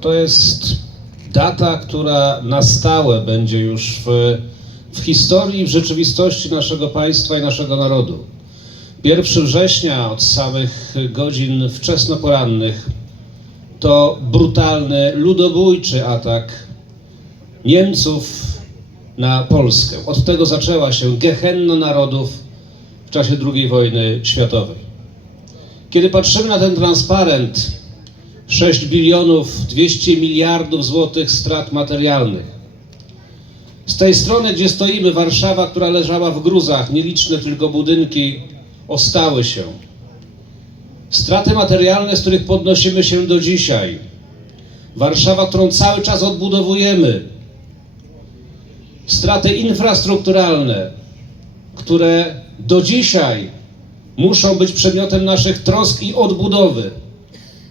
To, jest data, która na stałe będzie już w, w historii, w rzeczywistości naszego państwa i naszego narodu. 1 września od samych godzin wczesnoporannych to brutalny, ludobójczy atak Niemców na Polskę. Od tego zaczęła się gehenna narodów w czasie II wojny światowej. Kiedy patrzymy na ten transparent, 6 bilionów 200 miliardów złotych strat materialnych. Z tej strony, gdzie stoimy, Warszawa, która leżała w gruzach, nieliczne tylko budynki ostały się. Straty materialne, z których podnosimy się do dzisiaj. Warszawa, którą cały czas odbudowujemy. Straty infrastrukturalne, które do dzisiaj muszą być przedmiotem naszych trosk i odbudowy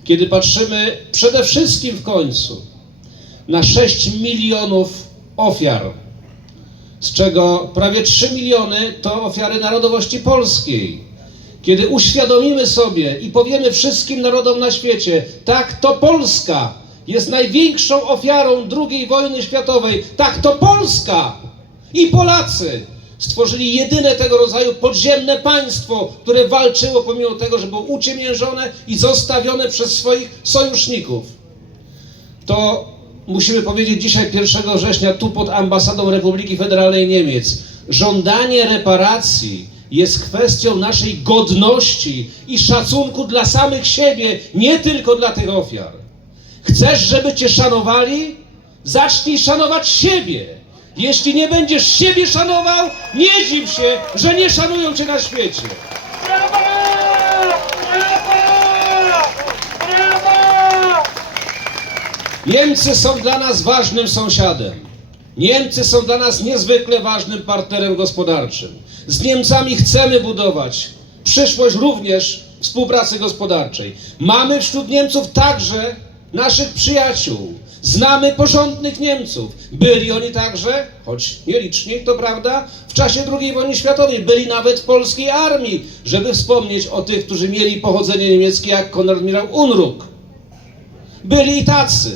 kiedy patrzymy przede wszystkim w końcu na 6 milionów ofiar, z czego prawie 3 miliony to ofiary narodowości polskiej. Kiedy uświadomimy sobie i powiemy wszystkim narodom na świecie, tak to Polska jest największą ofiarą II wojny światowej, tak to Polska i Polacy stworzyli jedyne tego rodzaju podziemne państwo, które walczyło pomimo tego, że było uciemiężone i zostawione przez swoich sojuszników. To musimy powiedzieć dzisiaj 1 września tu pod ambasadą Republiki Federalnej Niemiec. Żądanie reparacji jest kwestią naszej godności i szacunku dla samych siebie, nie tylko dla tych ofiar. Chcesz, żeby cię szanowali? Zacznij szanować siebie. Jeśli nie będziesz siebie szanował, nie dziw się, że nie szanują cię na świecie. Brawo! Brawo! Brawo! Niemcy są dla nas ważnym sąsiadem. Niemcy są dla nas niezwykle ważnym partnerem gospodarczym. Z Niemcami chcemy budować przyszłość również współpracy gospodarczej. Mamy wśród Niemców także naszych przyjaciół. Znamy porządnych Niemców. Byli oni także, choć nieliczni, to prawda, w czasie II wojny światowej. Byli nawet w polskiej armii, żeby wspomnieć o tych, którzy mieli pochodzenie niemieckie, jak konadmirał Unruk. Byli i tacy.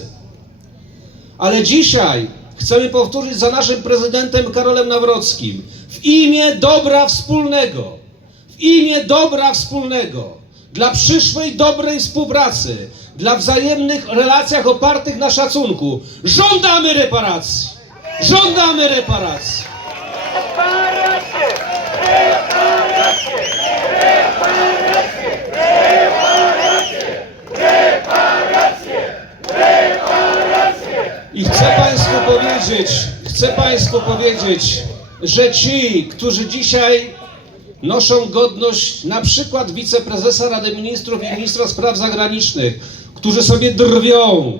Ale dzisiaj chcemy powtórzyć za naszym prezydentem Karolem Nawrockim w imię dobra wspólnego, w imię dobra wspólnego, dla przyszłej dobrej współpracy, dla wzajemnych relacjach opartych na szacunku, żądamy reparacji. Żądamy reparacji. Reparacje! Reparacje! Reparacje! Reparacje! Reparacje! I chcę Państwu powiedzieć, chcę Państwu powiedzieć, że ci, którzy dzisiaj noszą godność na przykład wiceprezesa Rady Ministrów i ministra spraw zagranicznych, którzy sobie drwią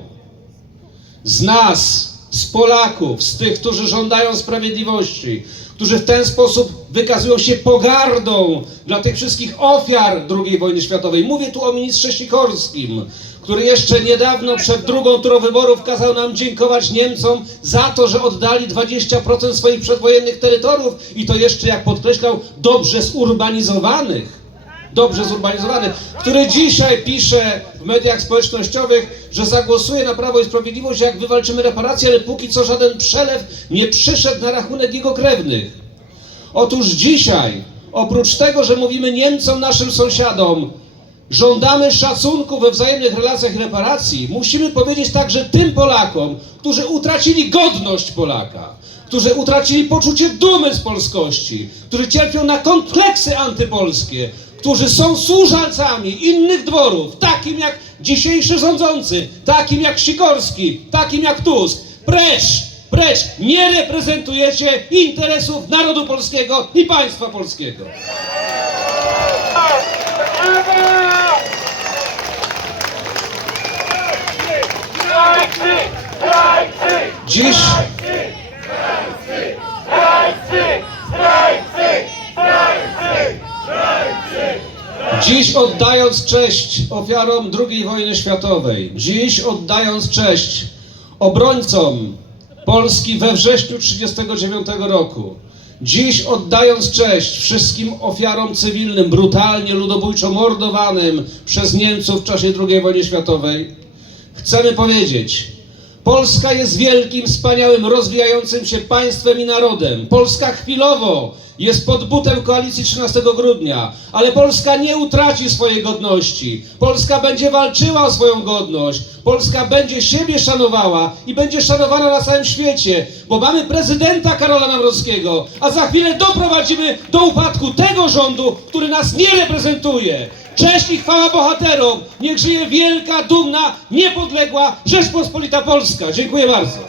z nas, z Polaków, z tych, którzy żądają sprawiedliwości, którzy w ten sposób wykazują się pogardą dla tych wszystkich ofiar II wojny światowej. Mówię tu o ministrze Sikorskim, który jeszcze niedawno przed drugą turą wyborów kazał nam dziękować Niemcom za to, że oddali 20% swoich przedwojennych terytoriów i to jeszcze, jak podkreślał, dobrze zurbanizowanych dobrze zurbanizowany, który dzisiaj pisze w mediach społecznościowych, że zagłosuje na Prawo i Sprawiedliwość, jak wywalczymy reparacje, ale póki co żaden przelew nie przyszedł na rachunek jego krewnych. Otóż dzisiaj, oprócz tego, że mówimy Niemcom, naszym sąsiadom, żądamy szacunku we wzajemnych relacjach i reparacji, musimy powiedzieć także tym Polakom, którzy utracili godność Polaka, którzy utracili poczucie dumy z polskości, którzy cierpią na kompleksy antypolskie, którzy są służalcami innych dworów, takim jak dzisiejszy rządzący, takim jak Sikorski, takim jak Tusk. Precz, precz, nie reprezentujecie interesów narodu polskiego i państwa polskiego. Dziś, dziś oddając cześć ofiarom II wojny światowej, dziś oddając cześć obrońcom Polski we wrześniu 1939 roku, dziś oddając cześć wszystkim ofiarom cywilnym, brutalnie, ludobójczo mordowanym przez Niemców w czasie II wojny światowej, chcemy powiedzieć, Polska jest wielkim, wspaniałym, rozwijającym się państwem i narodem. Polska chwilowo jest pod butem koalicji 13 grudnia, ale Polska nie utraci swojej godności. Polska będzie walczyła o swoją godność. Polska będzie siebie szanowała i będzie szanowana na całym świecie, bo mamy prezydenta Karola Nawrockiego, a za chwilę doprowadzimy do upadku tego rządu, który nas nie reprezentuje. Cześć i chwała bohaterom! Niech żyje wielka, dumna, niepodległa Rzeczpospolita Polska. Dziękuję bardzo.